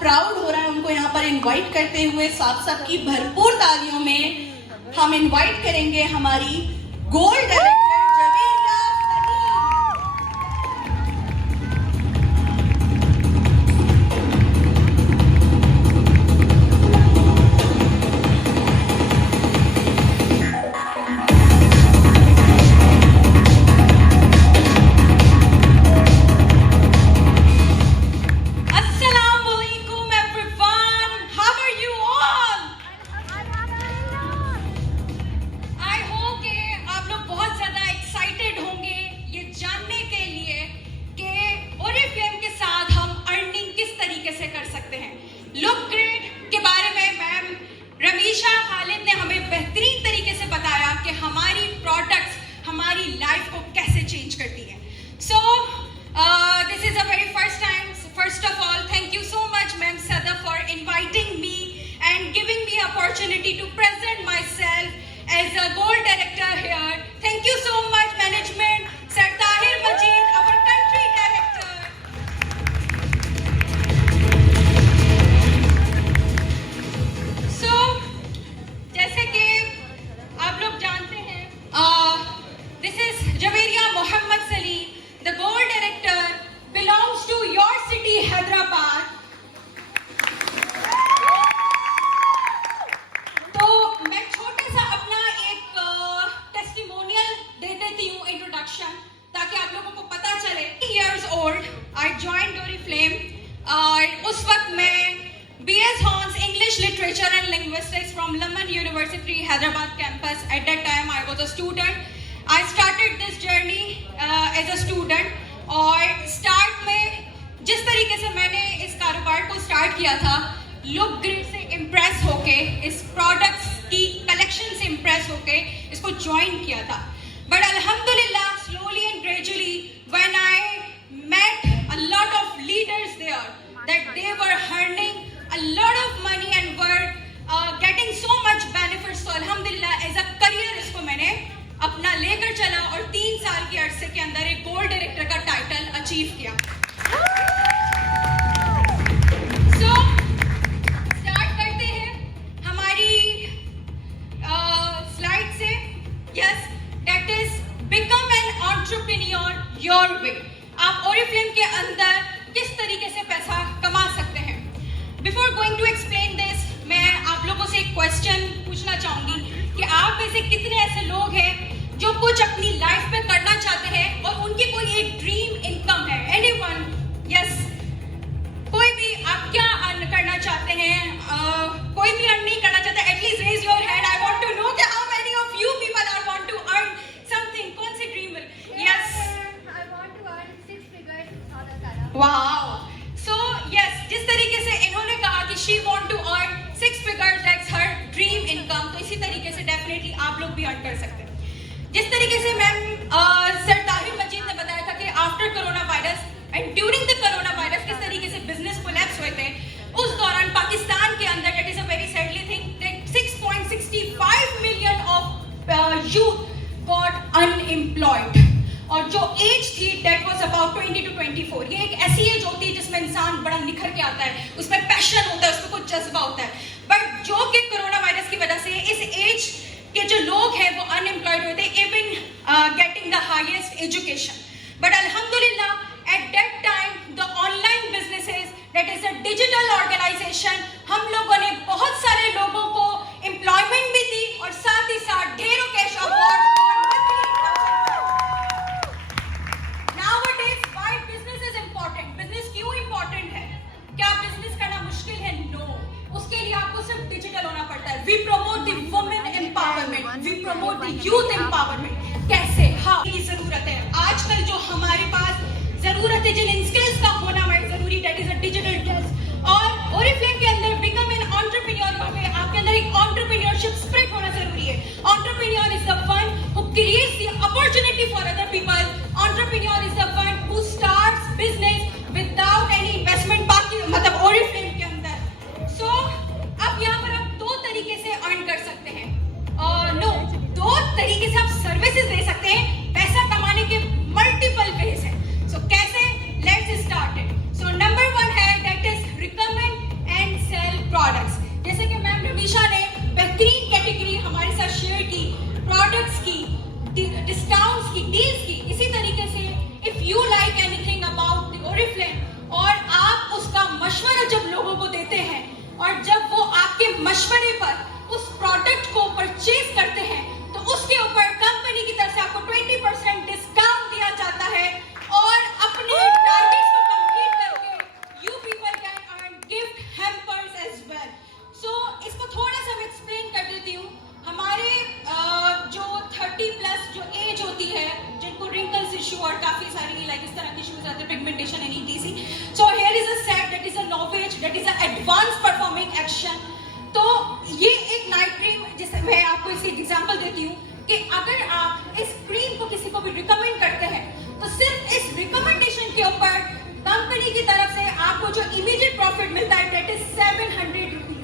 Proud हो रहा है उनको यहाँ पर इनवाइट करते हुए। साथ साथ की भरपूर तालियों में हम इनवाइट करेंगे हमारी gold director Javeria opportunity to present myself as a gold director here. Thank you so much management, Sir Tahir Majid, our country director. So, जैसे कि आप लोग जानते हैं, this is Javeria Mohammed Salim, the gold director, belongs to your city Hyderabad. ताकि आप लोगों को पता चले। Years old, I joined Oriflame और उस वक्त मैं BS Hons English Literature and Linguistics from Lemon University Hyderabad campus. At that time I was a student. I started this journey as a student और start में जिस तरीके से मैंने इस कारोबार को start किया था, look great से impress होके, इस products की collection से impress होके इसको join किया था। But Alhamdulillah, slowly and gradually, when I met a lot of leaders there, that they were earning a lot of money and were getting so much benefits. So Alhamdulillah, as a career इसको मैंने अपना लेकर चला और 3 साल के अरसे के अंदर एक गोल्ड डायरेक्टर का टाइटल अचीव किया। So start करते हैं हमारी स्लाइड से। Yes. That is become an entrepreneur your way. आप Oriflame के अंदर किस तरीके से पैसा कमा सकते हैं? Before going to explain this, मैं आप लोगों से एक क्वेश्चन पूछना चाहूंगी कि आप में से कितने ऐसे लोग हैं जो कुछ अपनी लाइफ में करना चाहते हैं और उनकी कोई एक ड्रीम इनकम है? Anyone? Yes. कोई भी आप क्या अर्न करना चाहते हैं? कोई भी अर्न नहीं करना चाहता? At least raise your hand. I want to know कि how many of you people are want to earn something. कौन सी ड्रीम है? Yes. I want to earn 6 figures out of that. Wow. So yes, जिस तरीके से इन्होंने कहा कि she want to earn 6 figures, that's her dream income. तो इसी तरीके से definitely आप लोग भी earn कर सकते हैं। जिस तरीके से मैम सर ताहिर मजीद ने बताया था कि after corona virus and during the corona virus किस तरीके से business collapse हुए थे, उस दौरान पाकिस्तान के अंदर that is a very sadly thing that 6.65 million of youth got unemployed और जो एज थी that was about 20 to 24। ये एक ऐसी एज होती है जिसमें इंसान बड़ा निखर के आता है, उसमें पैशन होता है, उसमें कुछ जज्बा होता है। बट जो कि कोरोना वायरस की वजह से इस एज के जो लोग हैं वो अनएम्प्लॉयड हुए थे, even getting the highest education. But अल्हम्दुलिल्लाह at that time the online businesses that is a digital organisation, हम लोगों ने बहुत सारे लोगों को एम्प्लॉयमेंट भी दी और साथ ही साथ ढेरों cash award. Nowadays, why business is important? Business क्यों important है? क्या बिजनेस करना मुश्किल है? No. उसके लिए आपको सिर्फ डिजिटल होना पड़ता है। We promote the women empowerment. We promote the youth empowerment. कैसे? हाँ, की जरूरत है। आजकल जो हमारे पास जरूरत है, जिन स्किल्स का होना हमारे जरूरी, that is a digital skills। और Oriflame के अंदर become an entrepreneur में आपके अंदर एक entrepreneurship spirit होना जरूरी है। Entrepreneur is the one who creates the opportunity for other people. Entrepreneur is the one who starts business without any investment बाकी मतलब Oriflame के अंदर। So अब यहाँ पर आप 2 तरीके से earn कर सकते हैं। No, 2 तरीके से आप सर्विसेज दे सकते हैं। पैसा कमाने के multiple ways हैं। So कैसे? Let's start it. So number 1 है that is recommend मशवरा जब लोगों को देते हैं और जब वो आपके मशवरे पर उस प्रोडक्ट को परचेज करते हैं तो उसके ऊपर कंपनी की तरफ से आपको 20% डिस्काउंट दिया जाता है और अपने टारगेट्स को कंप्लीट करके you people can earn gift hampers as well. So इसको थोड़ा सा मैं एक्सप्लेन कर देती हूँ। हमारे जो 30+ जो एज होती है, जिनको रिंकल्स इशू और काफी सारी लाइक इस तरह की इश्यूज आते हैं, pigmentation and etc, so here is a set that is a नोवेज, that is a advance performing action. तो ये एक नाइट क्रीम, जिसे मैं आपको इसकी एग्जांपल देती हूँ कि अगर आप इस क्रीम को किसी को भी रिकमेंड करते हैं तो सिर्फ इस रिकमेंडेशन के ऊपर कंपनी की तरफ से आपको जो इमीडिएट प्रॉफिट मिलता है दैट इज 700 रुपीज।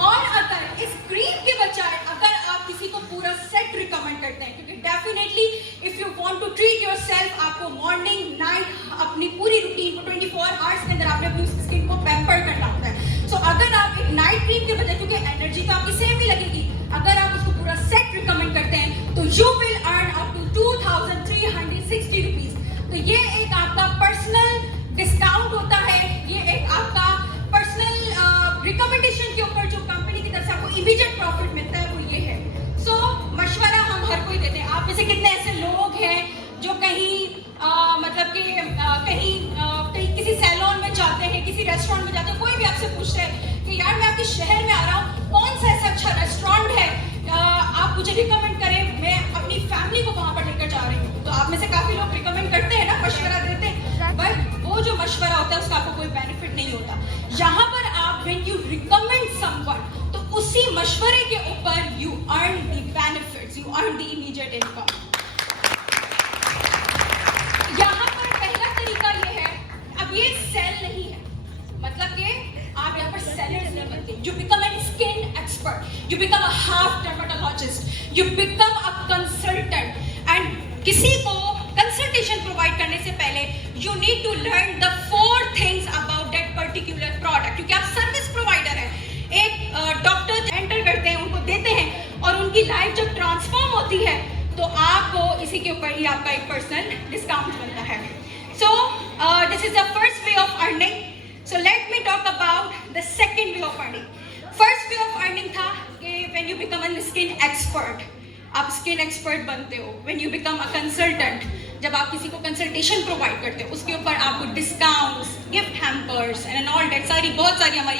और अगर इस क्रीम के बजाय अगर आप किसी को पूरा सेट रिकमेंड करते हैं, क्योंकि definitely if you want to treat yourself, आपको मॉर्निंग नाइट अपनी पूरी रूटीन को 24 आवर्स के अंदर आपने अपनी स्किन को पैम्पर करना होता है। सो अगर आप एक नाइट क्रीम के बजाय, क्योंकि एनर्जी तो आपकी सेम ही लगेगी, अगर आप उसको पूरा सेट रिकमेंड करते हैं तो you will earn up to 2360 rupees. तो ये एक आपका पर्सनल डिस्काउंट होता है, ये एक आपका पर्सनल रिकमेंडेशन के ऊपर जो कंपनी की तरफ से आपको इमीडिएट प्रॉफिट मिलता है वो ये है। सो मशवरा हम हर कोई देते हैं। आप में से कितने ऐसे लोग हैं जो कहीं मतलब कि कहीं किसी सैलून में जाते हैं, किसी रेस्टोरेंट में जाते हैं, कोई भी आपसे पूछता है कि यार मैं आपके शहर में आ रहा हूँ, कौन सा ऐसा अच्छा रेस्टोरेंट है, आप मुझे रिकमेंड करें, मैं अपनी फैमिली को वहां पर लेकर जा रही हूँ। तो आप में से काफी लोग रिकमेंड करते हैं ना, मशवरा देते हैं, बट वो जो मशवरा होता है उसका आपको कोई बेनिफिट नहीं होता। यहाँ पर आप व्हेन यू रिकमेंड समवन तो उसी मशवरे के ऊपर you earn the benefits, you earn the immediate income. यहाँ पर पहला तरीका ये है, अब ये सेल नहीं है, मतलब कि आप यहाँ पर सेलर्स नहीं बनते, you become an skin expert, you become a half dermatologist, you become a consultant. And किसी को कंसल्टेशन प्रोवाइड करने से पहले you need to learn the 4 things about that particular product, क्योंकि आप सर्विस प्रोवाइडर हैं। एक डॉक्टर एंटर करते हैं, उनको देते हैं और उनकी लाइफ जब ट्रांसफॉर्म होती है तो आपको इसी के ऊपर ही आपका एक पर्सनल डिस्काउंट मिलता है। So this is the first way of earning. So let me talk about the second way of earning. First way of earning था कि when you become an skin expert, आप स्किन एक्सपर्ट बनते हो। When you become a consultant, जब आप किसी को consultation provide करते हो उसके ऊपर आपको discounts, gift hampers and all that, बहुत सारी हमारी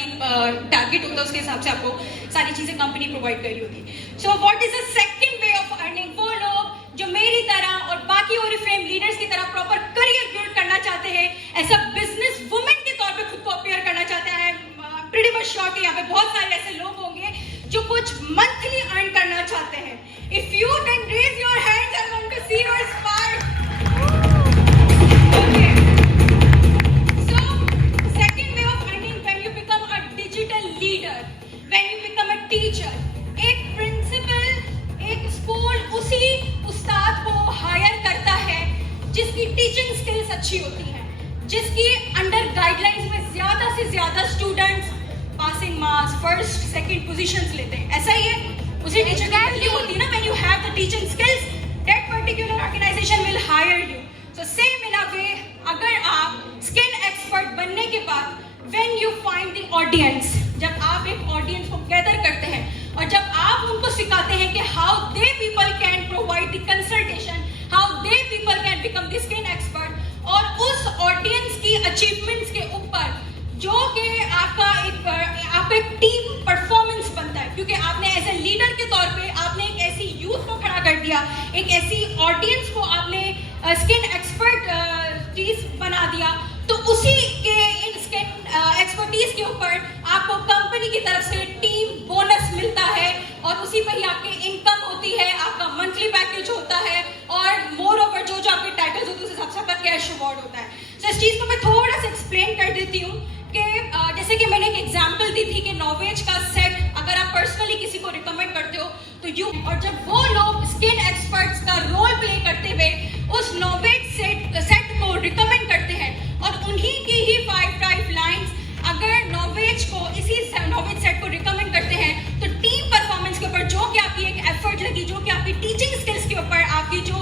टारगेट होता है, उसके हिसाब से आपको सारी चीजें कंपनी प्रोवाइड कर रही होती। So what is the second way of earning? वो लोग जो मेरी तरह और बाकी ओरिफ्लेम लीडर्स की तरह प्रॉपर करियर बिल्ड करना चाहते हैं, ऐसा बिजनेस वुमेन के तौर पे खुद को अपीयर करना चाहते हैं। प्रीटी मच श्योर कि यहाँ पे बहुत सारे ऐसे लोग होंगे जो कुछ मंथली अर्न करना चाहते हैं। If you can raise your hands, I want to see your smile. Okay. So, second way of earning, when you become a digital leader, when you become a teacher, एक principal, एक school उसी उस्ताद को higher करता है जिसकी teaching skills अच्छी होती हैं, जिसकी अंडर गाइडलाइंस में ज्यादा से ज्यादा students passing marks, first second positions लेते हैं। ऐसा ही है, उसी टीचर की वैल्यू होती है ना। When you have the teaching skills, that particular organisation will hire you. So same in a way, अगर आप स्किन एक्सपर्ट बनने के बाद when you find the audience, जब आप एक ऑडियंस को गैदर करते हैं और जब आप उनको सिखाते हैं कि how they people can provide the consultation, how they people can become the skin expert, और उस ऑडियंस की अचीवमेंट्स के ऊपर जो कि आपका एक टीम परफॉर्मेंस बनता है, क्योंकि आपने एज ए लीडर के तौर पे आपने एक ऐसी यूथ को खड़ा कर दिया, एक ऐसी ऑडियंस को आपने स्किन एक्सपर्ट चीज बना दिया, तो उसी के इन स्किन एक्सपर्टीज के ऊपर आपको कंपनी की तरफ से टीम बोनस मिलता है और उसी पर ही आपकी इनकम होती है, आपका मंथली पैकेज होता है और मोर ओवर जो आपके टाइटल्स होते हैं उस हिसाब से आपका कैश रिवॉर्ड होता है। तो इस चीज को मैं थोड़ा सा एक्सप्लेन कर देती हूँ कि जैसे कि मैंने एक एग्जांपल दी थी कि नोवेज का सेट अगर आप पर्सनली किसी को रिकमेंड करते हो तो यू, और जब वो लोग स्किन एक्सपर्ट्स का रोल प्ले करते हुए उस नोवेज सेट को रिकमेंड करते हैं और उन्हीं की ही 5 लाइंस अगर नोवेज को, इसी नोवेज सेट को रिकमेंड करते हैं तो टीम परफॉर्मेंस के ऊपर जो कि आपकी एक एफर्ट लगी, जो कि आपकी टीचिंग स्किल्स के ऊपर, आपकी जो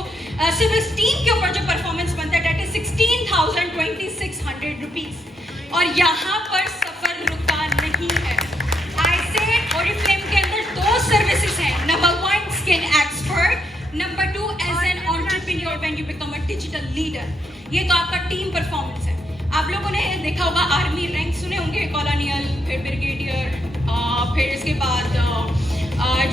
सिर्फ इस टीम के ऊपर जो परफॉर्मेंस बनता है, दैट इज 16,2600 रुपीज। और यहाँ पर देखा होगा आर्मी रैंक सुने होंगे, कॉलोनियल, फिर ब्रिगेडियर, फिर इसके बाद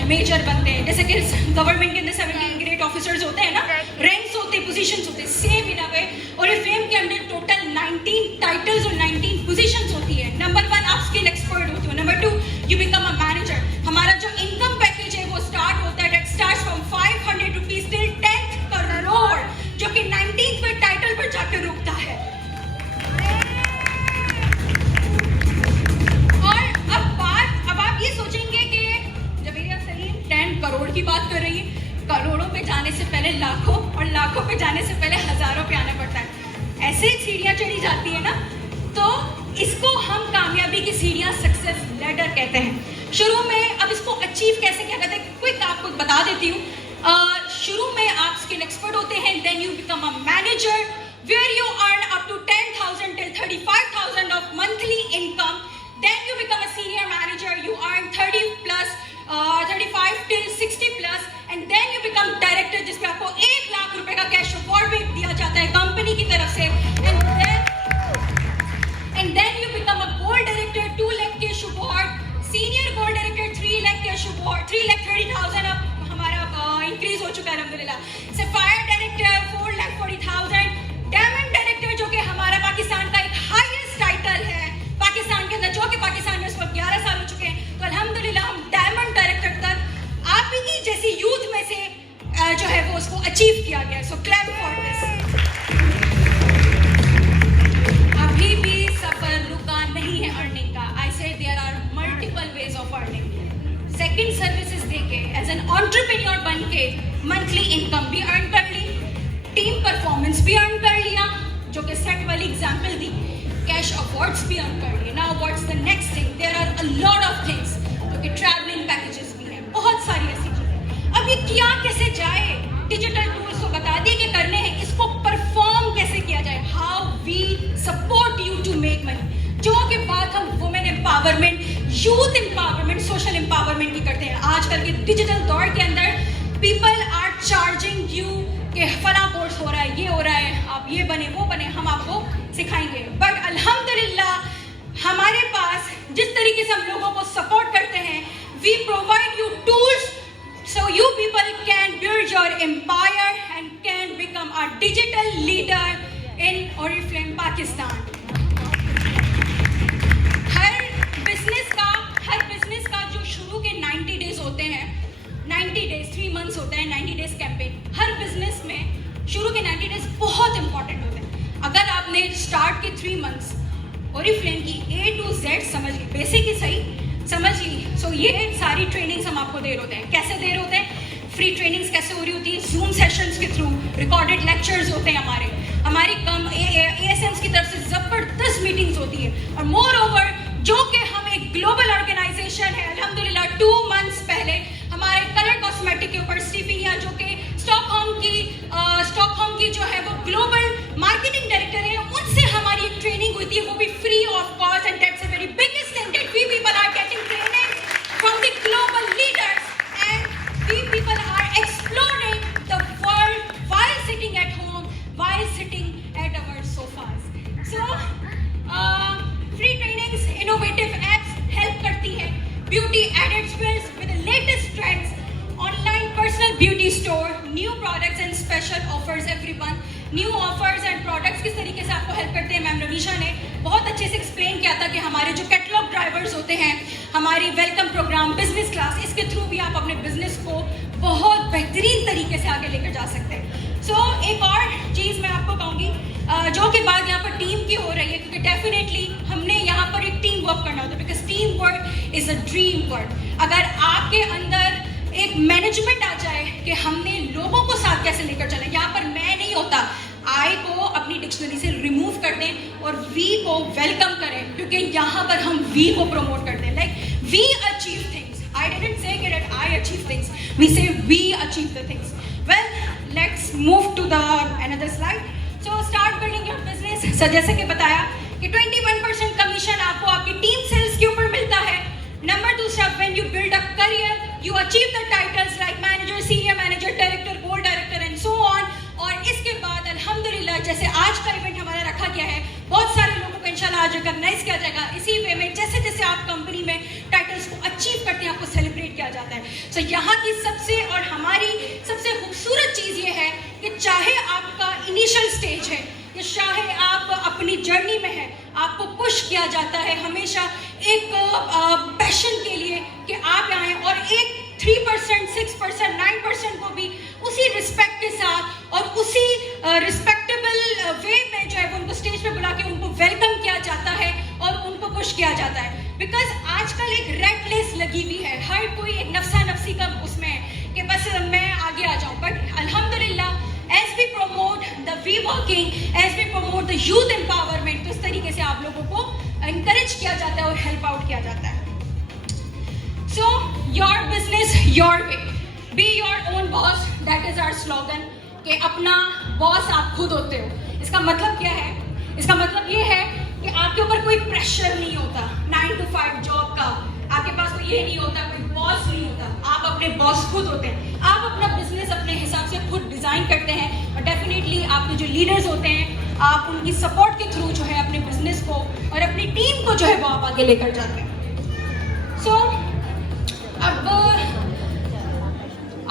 मेजर बनते हैं। जैसे कि गवर्नमेंट के अंदर 17 ग्रेड ऑफिसर्स होते हैं ना, रैंक्स होते हैं, पोजीशंस होते हैं, same in a way Oriflame के अंदर टोटल 19 टाइटल्स और 19 पोजीशंस होती है। नंबर 1 आप स्किल एक्सपर्ट होते हो, number 2 you become a manager. हमारा जो इनकम पैकेज है वो स्टार्ट होता है, that starts from 500 rupees till 10 crore, जो कि 19th टाइटल पर जाकर रुकता है। अब आप ये सोचेंगे कि जब ये सही 10 करोड़ की बात कर रही है, करोड़ों पे जाने से पहले लाखों और लाखों पे जाने से पहले हजारों पे आना पड़ता है। ऐसे सीढ़ियां चढ़ी जाती है ना, तो इसको हम कामयाबी की सीढ़ियां, सक्सेस लैडर कहते हैं। शुरू में अब इसको अचीव कैसे क्या कहते हैं, क्विक आपको बता देती हूँ। शुरू में आप स्किल एक्सपर्ट होते हैं, then you become a manager where you earn up to 10,000 till 35,000 of monthly income. Then you become a senior manager, you earn 30 plus, 35 till 60 plus, and then you become director, जिसमें आपको 1 लाख रुपए का cash award भी दिया जाता है company की तरफ से, and then you become a gold director, 2 lakh cash award, senior gold director 3 lakh cash award, 3,30,000 अब हमारा इंक्रीज हो चुका है अल्हम्दुलिल्लाह। सफायर डायरेक्टर 4,40,000, डायमंड डायरेक्टर जो कि हमारा पाकिस्तान का एक हाईएस्ट टाइटल है पाकिस्तान के अंदर, जो कि पाकिस्तान में इस वक्त 11 साल हो चुके हैं, तो अल्हम्दुलिल्लाह हम डायमंड डायरेक्टर तक आप ही जैसी यूथ में से जो है वो उसको अचीव किया गया। सो क्लैप फॉर दिस। अभी भी सफर रुका नहीं है अर्निंग का। I say there are multiple ways of earning. Second services देके एज एन एंटरप्रेन्योर बन के मंथली इनकम भी अर्न कर ली, टीम परफॉर्मेंस भी अर्न कर लिया, जो कि सेट वाली एग्जाम्पल दी, कैश अवार्ड्स भी अर्न कर लिए। Now what's the next thing, there are a lot of things, जो कि ट्रैवलिंग पैकेजेस भी हैं, बहुत सारी ऐसी चीजें। अब ये किया कैसे जाए, डिजिटल टूल्स तो बता दिए कि करने हैं, इसको परफॉर्म कैसे किया जाए, how we support you to make money, जो कि बात हम women empowerment, youth empowerment, social empowerment की करते हैं। आजकल के डिजिटल दौर के अंदर पीपल आर चार्जिंग यू कि फला कोर्स हो रहा है, ये हो रहा है, आप ये बने वो बने, हम आपको सिखाएंगे। बट अल्हम्दुलिल्लाह हमारे पास जिस तरीके से हम लोगों को सपोर्ट करते हैं, we provide you tools so you people can build your empire and can become a digital leader in Oriflame Pakistan. Her business का जो शुरू के 90 डेज होते हैं, 90 डेज 3 मंथ्स होते हैं, 90 डेज कैंपेन, हर बिजनेस में शुरू के 90 डेज बहुत इंपॉर्टेंट होते हैं। अगर आपने स्टार्ट के 3 मंथ्स ओरिफ्लेम की A to Z समझ ली, बेसिक ही सही समझ ली, सो ये सारी ट्रेनिंग्स हम आपको दे रहे होते हैं। कैसे दे रहे होते हैं, फ्री ट्रेनिंग्स कैसे हो रही होती है, जूम सेशंस के थ्रू, रिकॉर्डेड लेक्चर्स होते हैं हमारी ASMs की तरफ से ज़बरदस्त मीटिंग्स होती है। और मोर ओवर जो कि हम एक ग्लोबल ऑर्गेनाइजेशन है, अल्हम्दुलिल्लाह 2 मंथ्स पहले हमारे कलर कॉस्मेटिक के ऊपर स्टीफिया, जो कि स्टॉकहोम की जो है वो ग्लोबल मार्केटिंग डायरेक्टर है, उनसे हमारी एक ट्रेनिंग हुई थी, वो भी free of cost, and that's a very biggest thing that we people are getting training from the global leaders, and we people are exploring the world while sitting at home, while sitting at our sofas. So free trainings, innovative apps help करती है, beauty added skills with the latest trends, online personal beauty store, new products and special offers everyone, new offers and products किस तरीके से आपको help करते हैं। Ma'am रवीशा ने बहुत अच्छे से एक्सप्लेन किया था कि हमारे जो कैटलॉग ड्राइवर्स होते हैं, हमारी वेलकम प्रोग्राम, बिजनेस क्लास, इसके थ्रू भी आप अपने बिजनेस को बहुत बेहतरीन तरीके से आगे लेकर जा सकते हैं। सो एक और चीज़ मैं आपको कहूँगी, जो कि बात यहाँ पर टीम की हो रही है, क्योंकि डेफिनेटली हमने यहाँ पर एक टीम वर्क करना होता है, because team work is a dream work. अगर आपके अंदर एक मैनेजमेंट आ जाए कि हमने लोगों को साथ कैसे लेकर चलें, यहाँ पर मैं नहीं होता, आई को अपनी डिक्शनरी से रिमूव कर दें और वी को वेलकम करें, क्योंकि यहाँ पर हम वी को प्रमोट करते हैं। Like we achieve things, I didn't say that I achieve things, we say we achieve the things. Well, let's move to the another slide. So start building your business. Sir जैसे कि बताया कि 21% commission आपको आपकी team sales के ऊपर मिलता है। Number 2 step, when you build a career, you achieve the titles like manager, senior manager, director, gold director and so on। और इसके बाद अल्हम्दुलिल्लाह जैसे आज का इवेंट हमारा रखा गया है, बहुत सारे लोगों को इंशाल्लाह आज रिकॉग्नाइज किया जाएगा, इसी वे में जैसे जैसे आप कंपनी में टाइटल्स को अचीव करते हैं आपको सेलिब्रेट किया जाता है। सो यहाँ की सबसे और हमारी सबसे खूबसूरत चीज़ ये है कि चाहे आपका इनिशियल स्टेज है या चाहे आप अपनी जर्नी में है, आपको पुश किया जाता है हमेशा एक पैशन के लिए कि आप आए और एक 3%, 6%, 9% को भी उसी रिस्पेक्ट के साथ और उसी रिस्पेक्टेबल वे में जो है वो उनको स्टेज पे बुला के उनको वेलकम किया जाता है और उनको पुश किया जाता है। बिकॉज आजकल एक रेड रेस लगी हुई है, हर कोई एक नफसा नफसी का उसमें है कि बस मैं आगे आ जाऊं। बट अल्हम्दुलिल्लाह as we promote the we working, as we promote the youth empowerment, तो इस तरीके से आप लोगों को encourage किया जाता है और help out किया जाता है। So your business your way, be your own boss, that is our slogan, कि अपना बॉस आप खुद होते हो। इसका मतलब क्या है? इसका मतलब ये है कि आपके ऊपर कोई प्रेशर नहीं होता 9 to 5 जॉब का, आपके पास कोई ये नहीं होता, कोई बॉस नहीं होता, आप अपने बॉस खुद होते हैं। आप अपना बिजनेस अपने हिसाब से खुद डिजाइन करते हैं और डेफिनेटली आपके जो लीडर्स होते हैं आप उनकी सपोर्ट के थ्रू जो है अपने बिजनेस को और अपनी टीम को जो है वो आप आगे लेकर जाते हैं। सो अब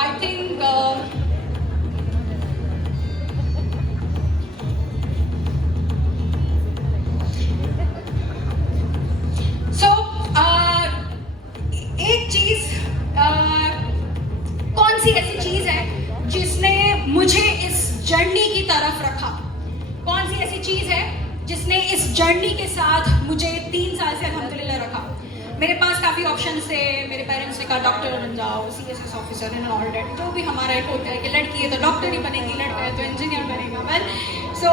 आई थिंक एक चीज कौन सी ऐसी चीज है जिसने मुझे इस जर्नी की तरफ रखा? कौन सी ऐसी चीज है जिसने इस जर्नी के साथ मुझे 3 साल से अल्हम्दुलिल्लाह रखा? मेरे पास काफ़ी ऑप्शन थे, मेरे पेरेंट्स ने कहा डॉक्टर बन जाओ, CSS officer and all that, जो भी हमारा एक होता है कि लड़की है तो डॉक्टर ही बनेगी, लड़का है तो इंजीनियर बनेगा। वेल सो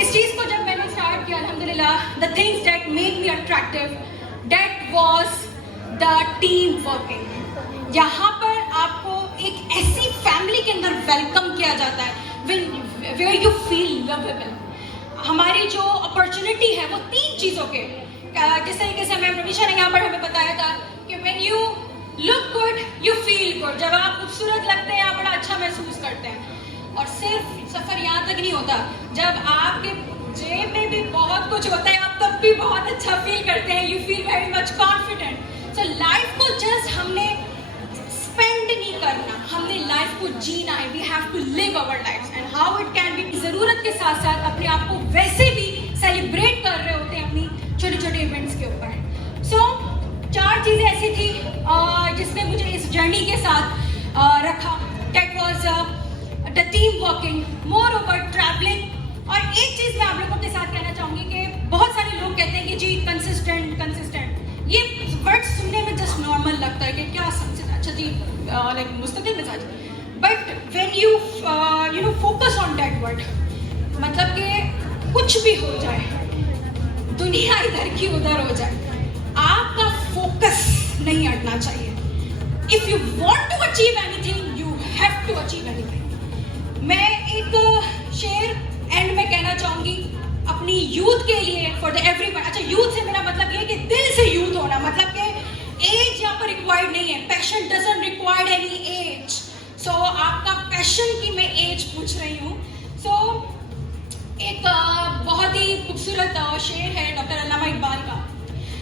इस चीज़ को जब मैंने स्टार्ट किया अल्हम्दुलिल्लाह, the things that made me attractive that was the team working. यहाँ पर आपको एक ऐसी फैमिली के अंदर वेलकम किया जाता है वेयर यू फील लवेबल। हमारी जो अपॉर्चुनिटी है वो 3 चीज़ों के, जिस तरीके से मैम रवीशा ने यहाँ पर हमें बताया था कि when you look good you feel good, जब आप खूबसूरत लगते हैं आप बड़ा अच्छा महसूस करते हैं। और सिर्फ सफ़र यहाँ तक नहीं होता, जब आपके जेब में भी बहुत कुछ होता है आप तब भी बहुत अच्छा फील करते हैं, you feel very much confident. So life को जस्ट हमने स्पेंड नहीं करना, हमने लाइफ को जीना है। We have to live our life and how it can be. ज़रूरत के साथ साथ अपने आप को वैसे भी सेलिब्रेट कर रहे होते हैं अपनी छोटे छोटे इवेंट्स के ऊपर। सो 4 चीज़ें ऐसी थी जिसने मुझे इस जर्नी के साथ रखा। That was the team working, more over travelling. और एक चीज़ मैं आप लोगों के साथ कहना चाहूँगी कि बहुत सारे लोग कहते हैं कि जी कंसिस्टेंट, ये वर्ड सुनने में जस्ट नॉर्मल लगता है कि क्या अच्छा जी लाइक मुस्तकिल मिजाज। But when you know focus on that word, मतलब कि कुछ भी हो जाए, दुनिया इधर की उधर हो जाए, आपका फोकस नहीं हटना चाहिए। If you want to achieve anything you have to achieve anything. मैं एक शेर एंड में कहना चाहूंगी अपनी यूथ के लिए, फॉर द एवरीवन। अच्छा, यूथ से मेरा मतलब ये कि दिल से यूथ होना, मतलब कि एज यहाँ पर रिक्वायर्ड नहीं है, passion doesn't required any age. So आपका पैशन की मैं एज पूछ रही हूँ। सो एक बहुत ही खूबसूरत शेर है डॉक्टर अल्लामा इकबाल का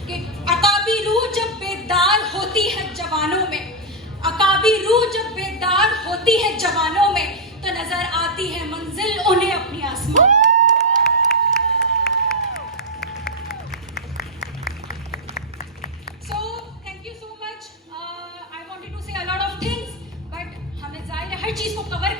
कि अकाबी रूह जब बेदार होती है जवानों में, अकाबी रूह जब बेदार होती है जवानों में, तो नजर आती है मंजिल उन्हें अपनी आसमान। So thank you so much. I wanted to say a lot of things, but हमें जाहिर है हर चीज को कवर